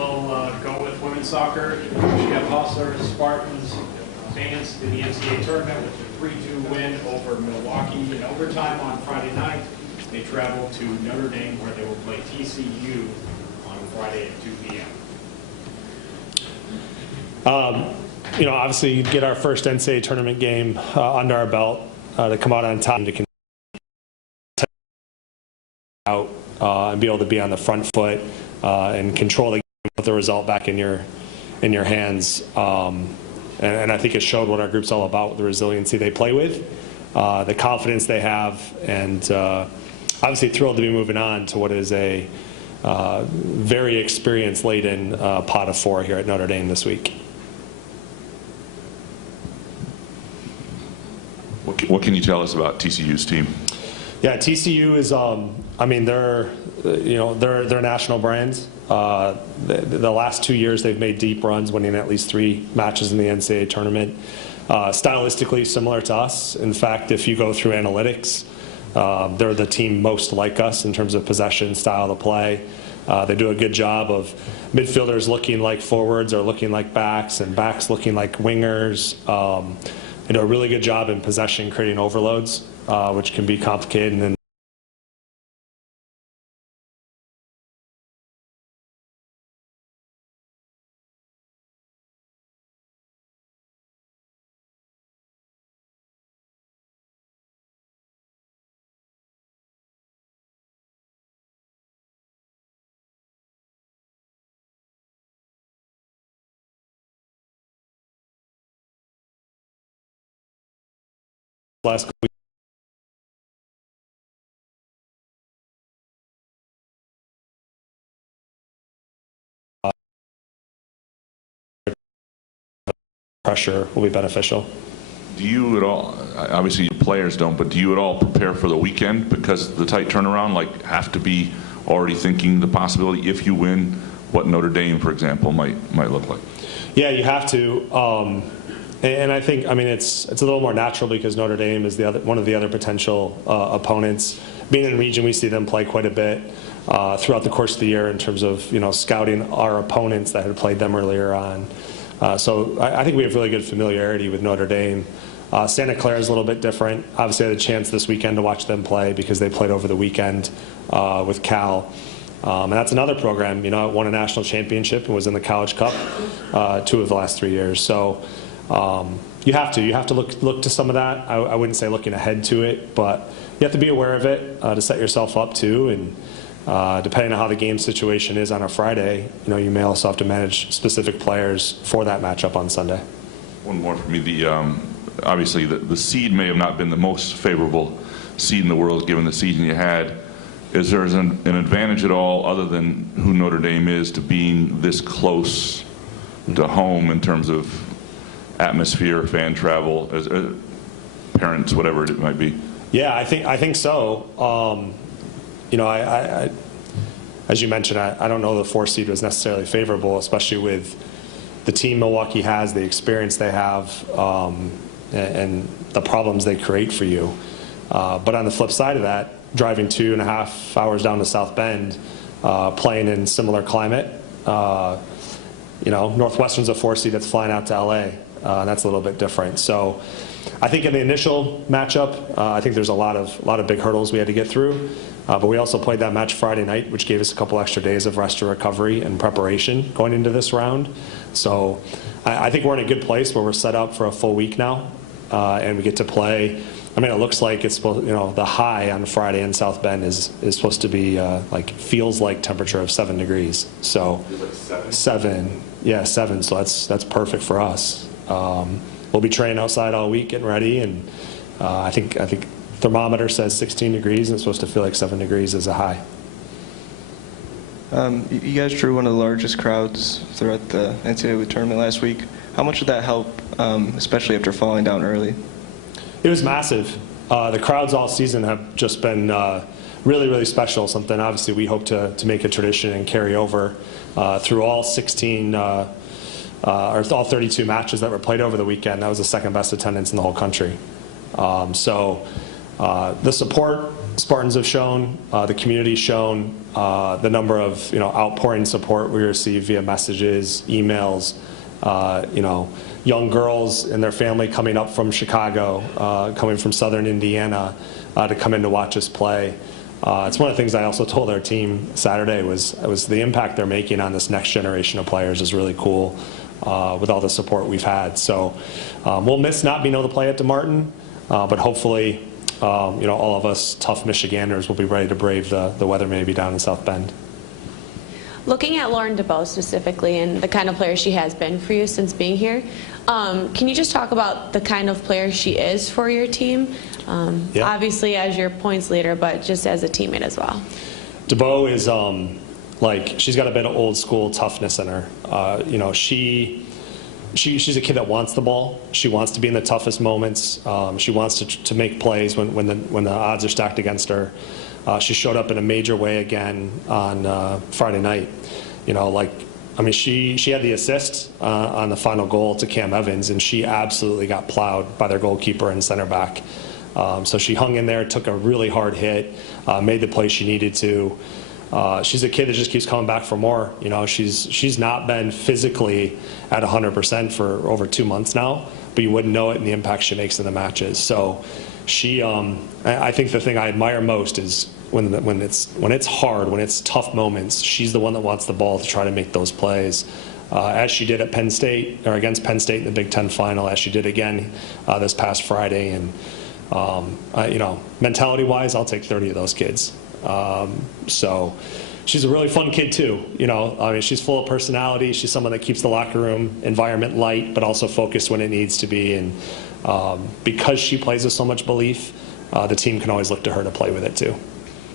We'll go with women's soccer. Michigan Hosler Spartans advanced in the NCAA tournament with a 3-2 win over Milwaukee in overtime on Friday night. They travel to Notre Dame where they will play TCU on Friday at 2 p.m. Obviously, you'd get our first NCAA tournament game under our belt to come out on top and to continue out and be able to be on the front foot and control the game with the result back in your hands. And I think it showed what our group's all about, the resiliency they play with, the confidence they have, and obviously thrilled to be moving on to what is a very experience-laden pot of four here at Notre Dame this week. What can you tell us about TCU's team? Yeah, TCU is. They're a national brand. The last 2 years they've made deep runs, winning at least 3 matches in the NCAA tournament. Stylistically similar to us. In fact, if you go through analytics, they're the team most like us in terms of possession, style of play. They do a good job of midfielders looking like forwards or looking like backs, and backs looking like wingers. They do a really good job in possession, creating overloads, which can be complicated. And then last week, pressure will be beneficial. Do you at all, obviously your players don't, but do you at all prepare for the weekend because of the tight turnaround, like have to be already thinking the possibility if you win what Notre Dame, for example, might look like? Yeah, you have to. And I think, it's a little more natural because Notre Dame is one of the other potential opponents. Being in the region, we see them play quite a bit throughout the course of the year in terms of scouting our opponents that had played them earlier on. So I think we have really good familiarity with Notre Dame. Santa Clara is a little bit different. Obviously, I had a chance this weekend to watch them play because they played over the weekend with Cal. And that's another program, won a national championship and was in the College Cup 2 of the last 3 years. So you have to look to some of that. I wouldn't say looking ahead to it, but you have to be aware of it to set yourself up to. And depending on how the game situation is on a Friday, you may also have to manage specific players for that matchup on Sunday. One more for me. Obviously, the seed may have not been the most favorable seed in the world given the season you had. Is there an advantage at all, other than who Notre Dame is, to being this close to home in terms of atmosphere, fan travel, parents, whatever it might be? Yeah, I think so. I as you mentioned, I don't know the 4 seed was necessarily favorable, especially with the team Milwaukee has, the experience they have, and the problems they create for you. But on the flip side of that, driving 2.5 hours down to South Bend, playing in similar climate, Northwestern's a 4 seed that's flying out to LA. That's a little bit different. So I think in the initial matchup, I think there's a lot of big hurdles we had to get through. But we also played that match Friday night, which gave us a couple extra days of rest and recovery and preparation going into this round. So I think we're in a good place where we're set up for a full week now, and we get to play. It looks like it's supposed, the high on Friday in South Bend is supposed to be feels like temperature of 7 degrees. So like 7, yeah, 7. So that's perfect for us. We'll be training outside all week, getting ready, and I think thermometer says 16 degrees, and it's supposed to feel like 7 degrees as a high. You guys drew one of the largest crowds throughout the NCAA tournament last week. How much did that help, especially after falling down early? It was massive. The crowds all season have just been really, really special. Something obviously we hope to make a tradition and carry over through all 16 or all 32 matches that were played over the weekend. That was the second best attendance in the whole country. So the support Spartans have shown, the community's shown, the number of outpouring support we receive via messages, emails, young girls and their family coming up from Chicago, coming from southern Indiana to come in to watch us play. It's one of the things I also told our team Saturday was the impact they're making on this next generation of players is really cool with all the support we've had. So we'll miss not being able to play at DeMartin, but hopefully all of us tough Michiganders will be ready to brave the weather maybe down in South Bend. Looking at Lauren DeBow specifically and the kind of player she has been for you since being here, can you just talk about the kind of player she is for your team? Yeah. Obviously as your points leader, but just as a teammate as well. DeBow is she's got a bit of old school toughness in her. She's a kid that wants the ball. She wants to be in the toughest moments. She wants to make plays when the odds are stacked against her. She showed up in a major way again on Friday night. She had the assist on the final goal to Cam Evans, and she absolutely got plowed by their goalkeeper and center back. So she hung in there, took a really hard hit, made the play she needed to. She's a kid that just keeps coming back for more. She's not been physically at 100% for over 2 months now, but you wouldn't know it in the impact she makes in the matches. So she, I think the thing I admire most is when it's hard, when it's tough moments, she's the one that wants the ball to try to make those plays. As she did at Penn State, or against Penn State in the Big Ten final, as she did again this past Friday. And mentality-wise, I'll take 30 of those kids. So she's a really fun kid too. She's full of personality. She's someone that keeps the locker room environment light, but also focused when it needs to be. And because she plays with so much belief, the team can always look to her to play with it too.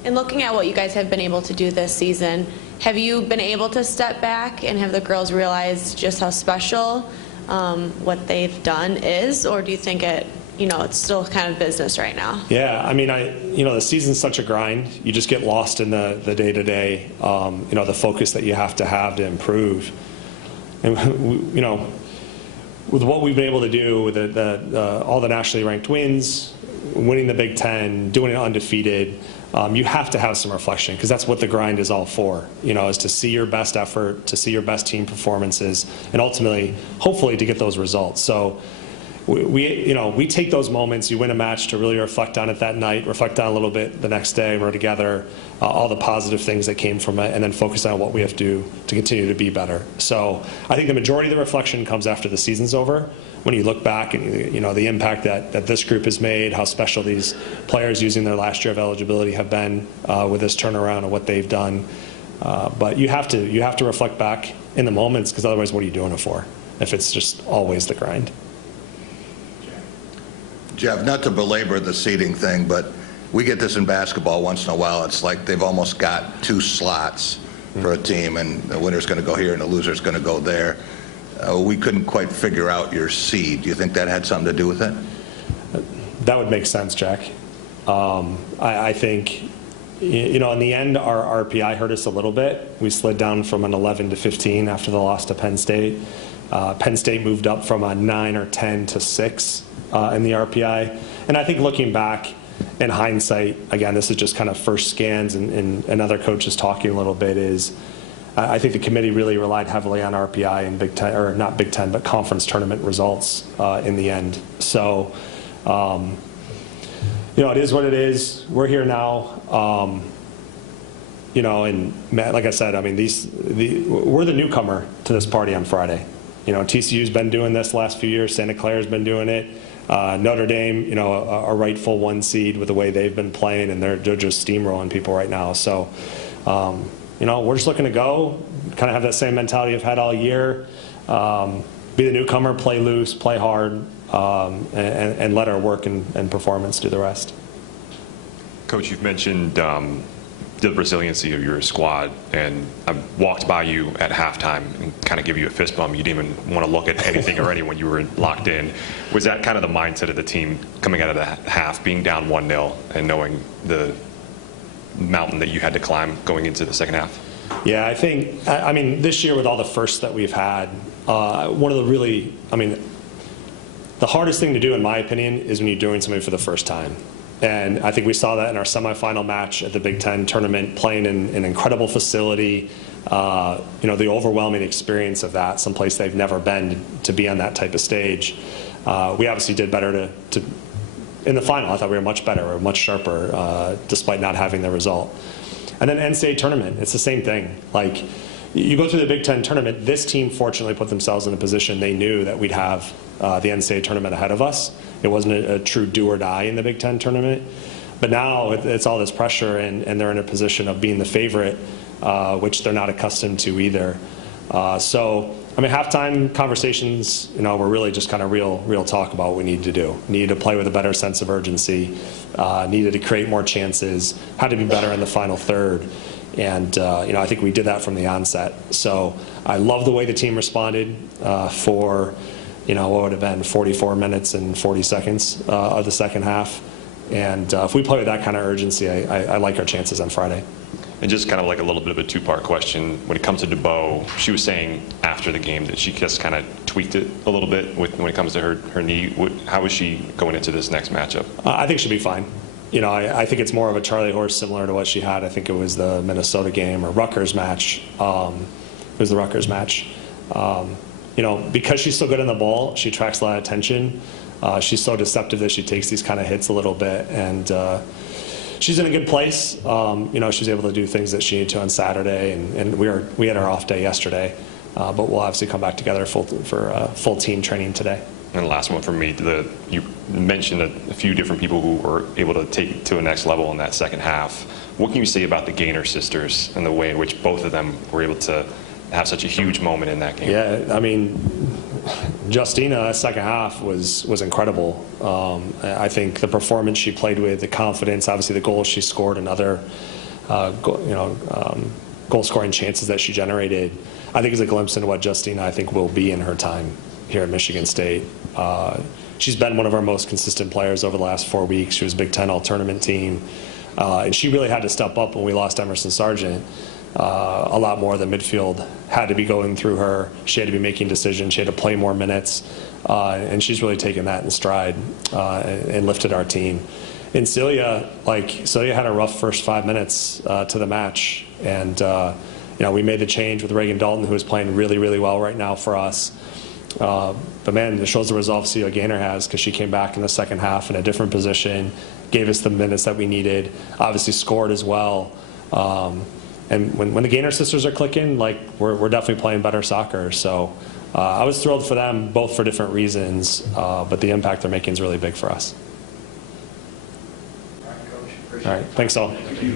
And looking at what you guys have been able to do this season, have you been able to step back and have the girls realize just how special what they've done is, or do you think it's still kind of business right now? Yeah, the season's such a grind. You just get lost in the day-to-day, the focus that you have to improve. And, with what we've been able to do with all the nationally ranked wins, winning the Big Ten, doing it undefeated, you have to have some reflection, because that's what the grind is all for, is to see your best effort, to see your best team performances, and ultimately, hopefully, to get those results. So we take those moments, you win a match, to really reflect on it that night, reflect on it a little bit the next day, we're together, all the positive things that came from it, and then focus on what we have to do to continue to be better. So I think the majority of the reflection comes after the season's over, when you look back and the impact that this group has made, how special these players using their last year of eligibility have been with this turnaround and what they've done. But you have to reflect back in the moments, because otherwise what are you doing it for if it's just always the grind? Jeff, not to belabor the seeding thing, but we get this in basketball once in a while. It's like they've almost got 2 slots for a team, and the winner's going to go here and the loser's going to go there. We couldn't quite figure out your seed. Do you think that had something to do with it? That would make sense, Jack. I think, in the end, our RPI hurt us a little bit. We slid down from an 11 to 15 after the loss to Penn State. Penn State moved up from a 9 or 10 to 6 in the RPI. And I think looking back in hindsight, again, this is just kind of first scans and other coaches talking a little bit, is I think the committee really relied heavily on RPI and Big Ten, or not Big Ten, but conference tournament results in the end. So, it is what it is. We're here now. And Matt, like I said, we're the newcomer to this party on Friday. TCU's been doing this the last few years. Santa Clara's been doing it. Notre Dame, a rightful 1 seed with the way they've been playing, and they're just steamrolling people right now. So, we're just looking to go, kind of have that same mentality I've had all year. Be the newcomer, play loose, play hard, and let our work and performance do the rest. Coach, you've mentioned the resiliency of your squad, and I walked by you at halftime and kind of give you a fist bump. You didn't even want to look at anything or anyone. You were locked in. Was that kind of the mindset of the team coming out of the half, being down 1-0 and knowing the mountain that you had to climb going into the second half? Yeah, I think, this year with all the firsts that we've had, one of the hardest thing to do, in my opinion, is when you're doing something for the first time. And I think we saw that in our semifinal match at the Big Ten tournament, playing in an incredible facility. The overwhelming experience of that, someplace they've never been, to be on that type of stage. We obviously did better in the final. I thought we were much better, we were much sharper, despite not having the result. And then NCAA tournament, it's the same thing. Like, you go through the Big Ten tournament, this team fortunately put themselves in a position they knew that we'd have the NCAA tournament ahead of us. It wasn't a true do or die in the Big Ten tournament. But now it's all this pressure, and they're in a position of being the favorite, which they're not accustomed to either. Halftime conversations, were really just kind of real talk about what we need to do. Needed to play with a better sense of urgency, needed to create more chances, had to be better in the final third. And, I think we did that from the onset. So I love the way the team responded for, what would have been 44 minutes and 40 seconds of the second half. And if we play with that kind of urgency, I like our chances on Friday. And just kind of like a little bit of a two-part question. When it comes to DeBow, she was saying after the game that she just kind of tweaked it a little bit when it comes to her knee. How is she going into this next matchup? I think she'll be fine. I think it's more of a Charlie horse similar to what she had. I think it was the Minnesota game or Rutgers match. It was the Rutgers match. Because she's so good in the ball, she attracts a lot of attention. She's so deceptive that she takes these kind of hits a little bit, and she's in a good place. She was able to do things that she needed to on Saturday, and we had our off day yesterday, but we'll obviously come back together for full team training today. And the last one for me, you mentioned a few different people who were able to take it to a next level in that second half. What can you say about the Gaynor sisters and the way in which both of them were able to have such a huge moment in that game? Yeah, Justina, second half was incredible. I think the performance she played with, the confidence, obviously the goals she scored, and other goal-scoring chances that she generated, I think is a glimpse into what Justina, I think, will be in her time here at Michigan State. She's been one of our most consistent players over the last 4 weeks. She was Big Ten All-Tournament team, and she really had to step up when we lost Emerson Sargent. A lot more of the midfield had to be going through her. She had to be making decisions. She had to play more minutes, and she's really taken that in stride and lifted our team. And Celia had a rough first 5 minutes to the match, and we made the change with Reagan Dalton, who is playing really, really well right now for us. But man, it shows the resolve Celia Gaynor has, because she came back in the second half in a different position, gave us the minutes that we needed, obviously scored as well. And when the Gaynor sisters are clicking, we're definitely playing better soccer. So I was thrilled for them, both for different reasons, but the impact they're making is really big for us. All right, Coach. All right, thanks all.